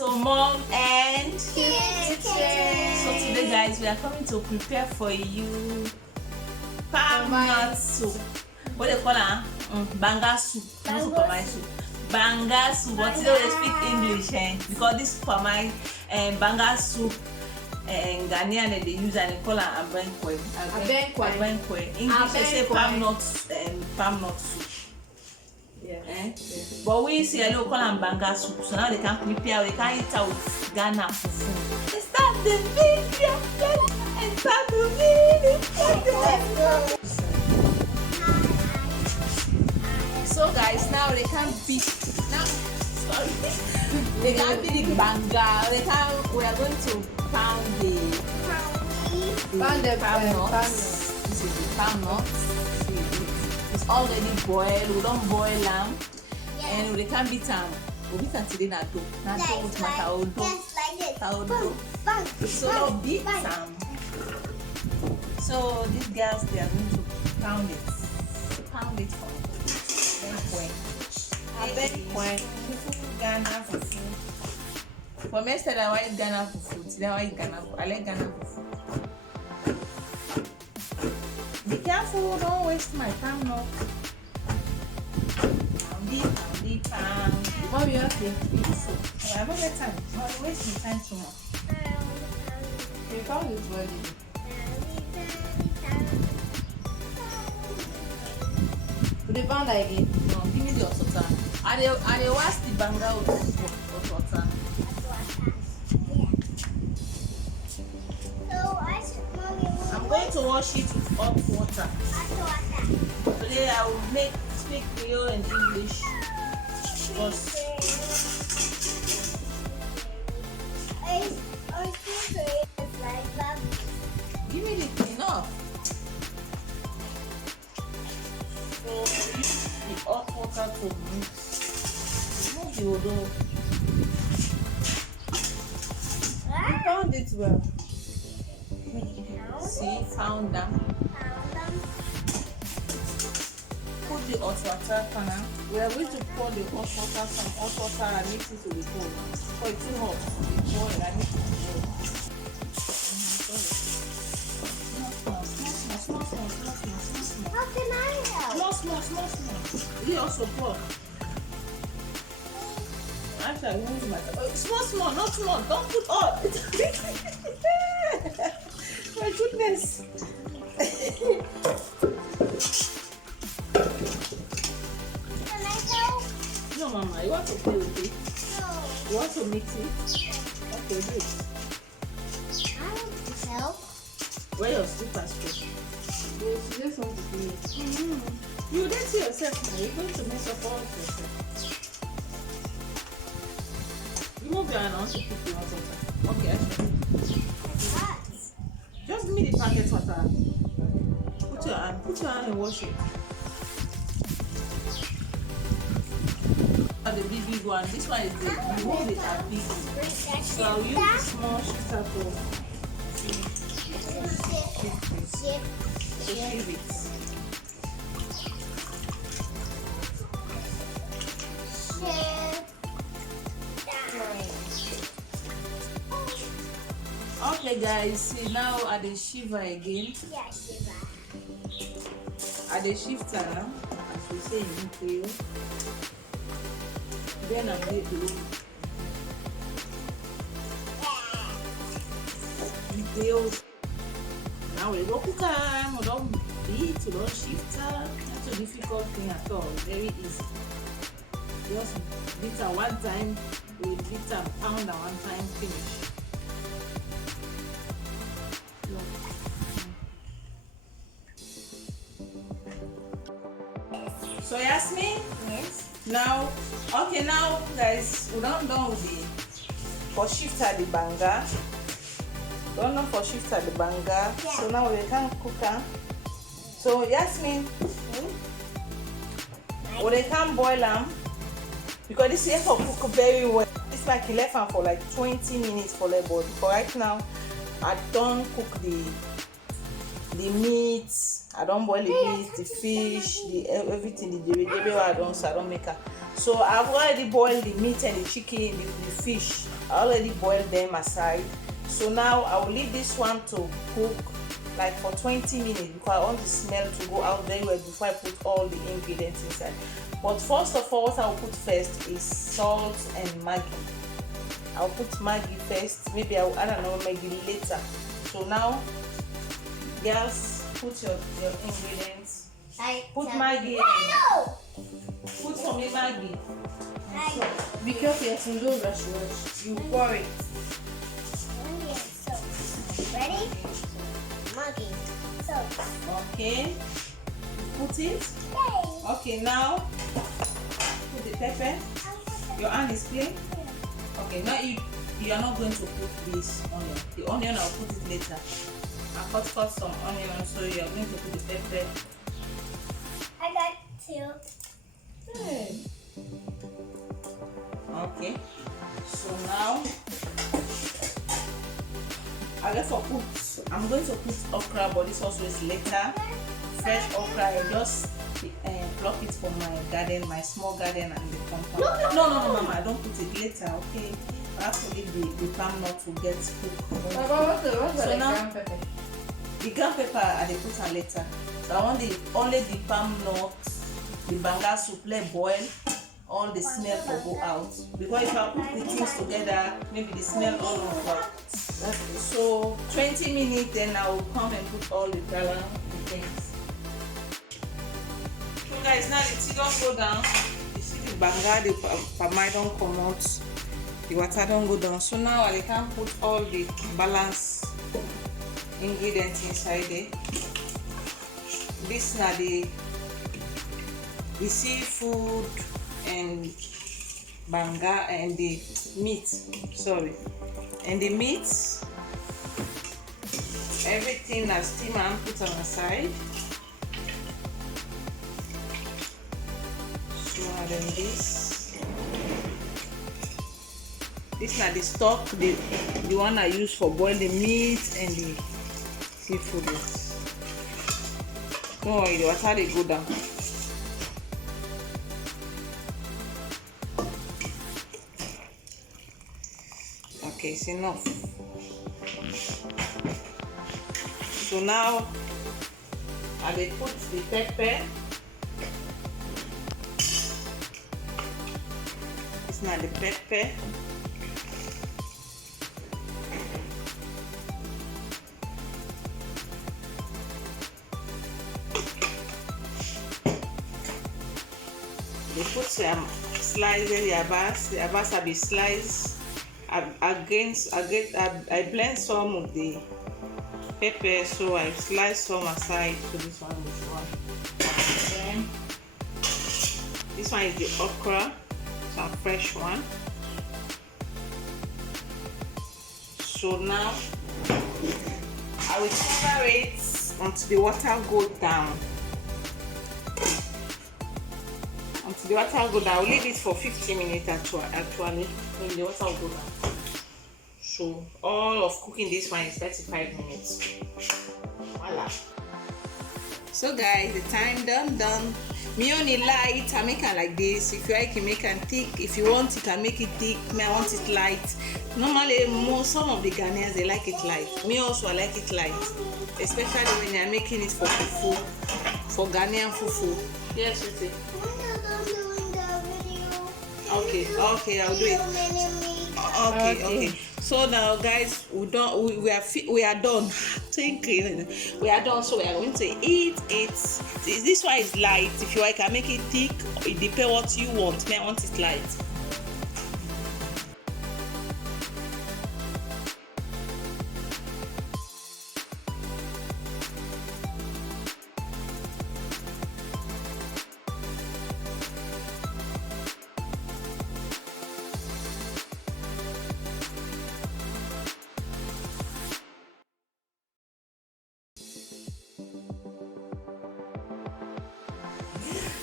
to Mom and Kitchen. So today, guys, we are coming to prepare for you palm nut soup. What do you call it? Banga soup. Palm soup. Banga soup. But today we speak English, because this palm banga soup. Ghanaian they use and they call it abenkwe. English they say palm nut soup. Yeah. But we see a local and banga soup, so now they can prepare. They can eat out with Ghana fufu. Let's start the video. Let's start the video. So guys, now they can beat. They can beat the banga. We are going to pound the palm nuts. This is the palm nuts. It's already boiled. We don't boil them, and we can beat them. We beat them today na dough. Na dough with my dough. So beat them. So these girls, they are going to pound it. Pound it for Ghana fufu. For me, yesterday I eat Ghana fufu. Today I eat Ghana fufu. I like Ghana fufu. Be careful, don't waste my palm nut. Pound. What are you okay? So, I have no time. Not wasting time too much. You found this body. Put the pound again. No, give me the hot water. I wash the banga with hot water. I'm going to wash it with hot water. Today I will speak Creole and English. Because give me the enough. So use the hot water to mix. Remove the odor. You found it well. See, found them. Put the hot water pan. We are going to pour the hot water, some hot water, and mix it to the bowl. For it's too hot. The bowl and mix it to the bowl. Small. How can I help? Small. You also pour. Actually, I won't use my small, not small. Don't put all. My goodness. Can I help? No, Mama, you want to play with it? No. You want to mix it? Okay, do it. I want to help. Wear your slippers first. You just want to play. You did to yourself now. You're going to mess up all of yourself. Remove your hand. I want to keep the hot water. Okay, actually. Just give me the packet water. Put your hand and wash it. The big one. This one is the remove it and big one. So I'll use the small shifter to shift it. Okay guys, see now at the shiver again. Yeah, shiver. At the shifter, as we say in Creole. Then I'm going to now we go cook them. We don't beat, we don't shift. Not a difficult thing at all. Very easy. Just beat at one time. We beat and pound at one time. Finish. So Yasmin? Yes. Now guys, we don't done with the for shifter the banga. Don't know for shifter the banga. Yeah. So now we can cook them. So Yasmin, we can boil them because this here for cook very well. It's like you left them for like 20 minutes for the body. For right now, I don't cook the meat. I don't boil the meat, the fish, everything. The I don't make her. So I've already boiled the meat and the chicken, the fish. I already boiled them aside. So now I will leave this one to cook like for 20 minutes because I want the smell to go out very well before I put all the ingredients inside. But first of all, what I will put first is salt and Maggi. I'll put Maggi first. Maybe I don't know, Maggi later. So now, girls, put your ingredients. Put Maggi in. Put for me Maggi. Be careful, yes, and don't rush. You pour it. Ready? Maggi. Okay. Put it. Okay, now put the pepper. Your hand is clean. Okay, now you are not going to put this onion. The onion I'll put it later. I'll cut some onion, so you are going to put the pepper. I got 2. Hey. Okay. So now I'm going to put okra, but this also is later. Fresh okra, I just pluck it from my garden, my small garden, and the compound. No, Mama, I don't put it later. Okay, I have to leave the palm nut to get cooked. So now ground pepper? The ground pepper I dey put on later. So I want only the palm nut, the banga soup, let boil. All the smell will go out, because if I put the things together, maybe the smell all over. So 20 minutes, then I will come and put all the things. So guys, now the tea don't go down. You see the banga, the palmai don't come out, the water don't go down. So now I can put all the balanced ingredients inside there. This now the seafood and banga and the meat, and the meat, everything as steam and put on the side. So then this now the stock, the one I use for boiling the meat and the seafood. Don't worry, the water they go down. Okay, it's enough. So now I will put the pepper. It's not the pepper. They put some slices, the abas will be sliced. I blend some of the pepper, so I slice some aside. So this one. Then this one is the okra, some fresh one. So now I will cover it until the water go down. Until the water go down, I'll leave it for 15 minutes actually. When the water will go down. So all of cooking this one is 35 minutes. Voila. So guys, the time done. Me only light, I make it like this. If you like, you make it thick. If you want, you can make it thick. Me, I want it light. Normally, some of the Ghanaians, they like it light. Me also, I like it light. Especially when you're making it for fufu, for Ghanaian fufu. Yes, sweetie. Okay, I'll do it. Okay. So now, guys, we are done. Thinking we are done. So we are going to eat it. This one is light. If you like, I make it thick. It depends what you want. Me, I want it light.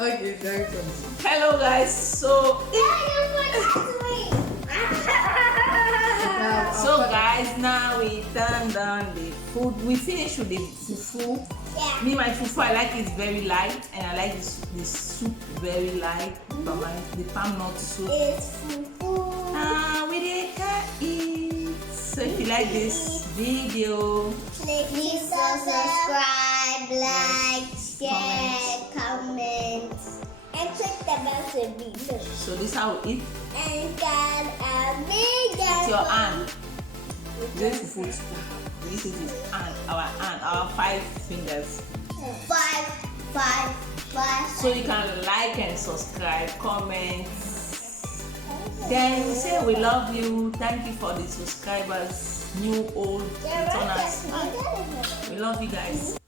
Okay, very good. Hello guys, so guys, now we done the food. We finished with the fufu. Yeah. Me, my fufu, I like it very light, and I like the soup very light. But the palm nut soup. It's fufu. we can eat. So if you like this video, Please subscribe, like, share, comment, and click the bell to be notified. so this is how we eat. And got a big With your hand. This is food spoon. This is his hand, our 5 fingers. five. So you can like and subscribe, comment. Then we say we love you. Thank you for the subscribers, new, old, returners. We love you guys.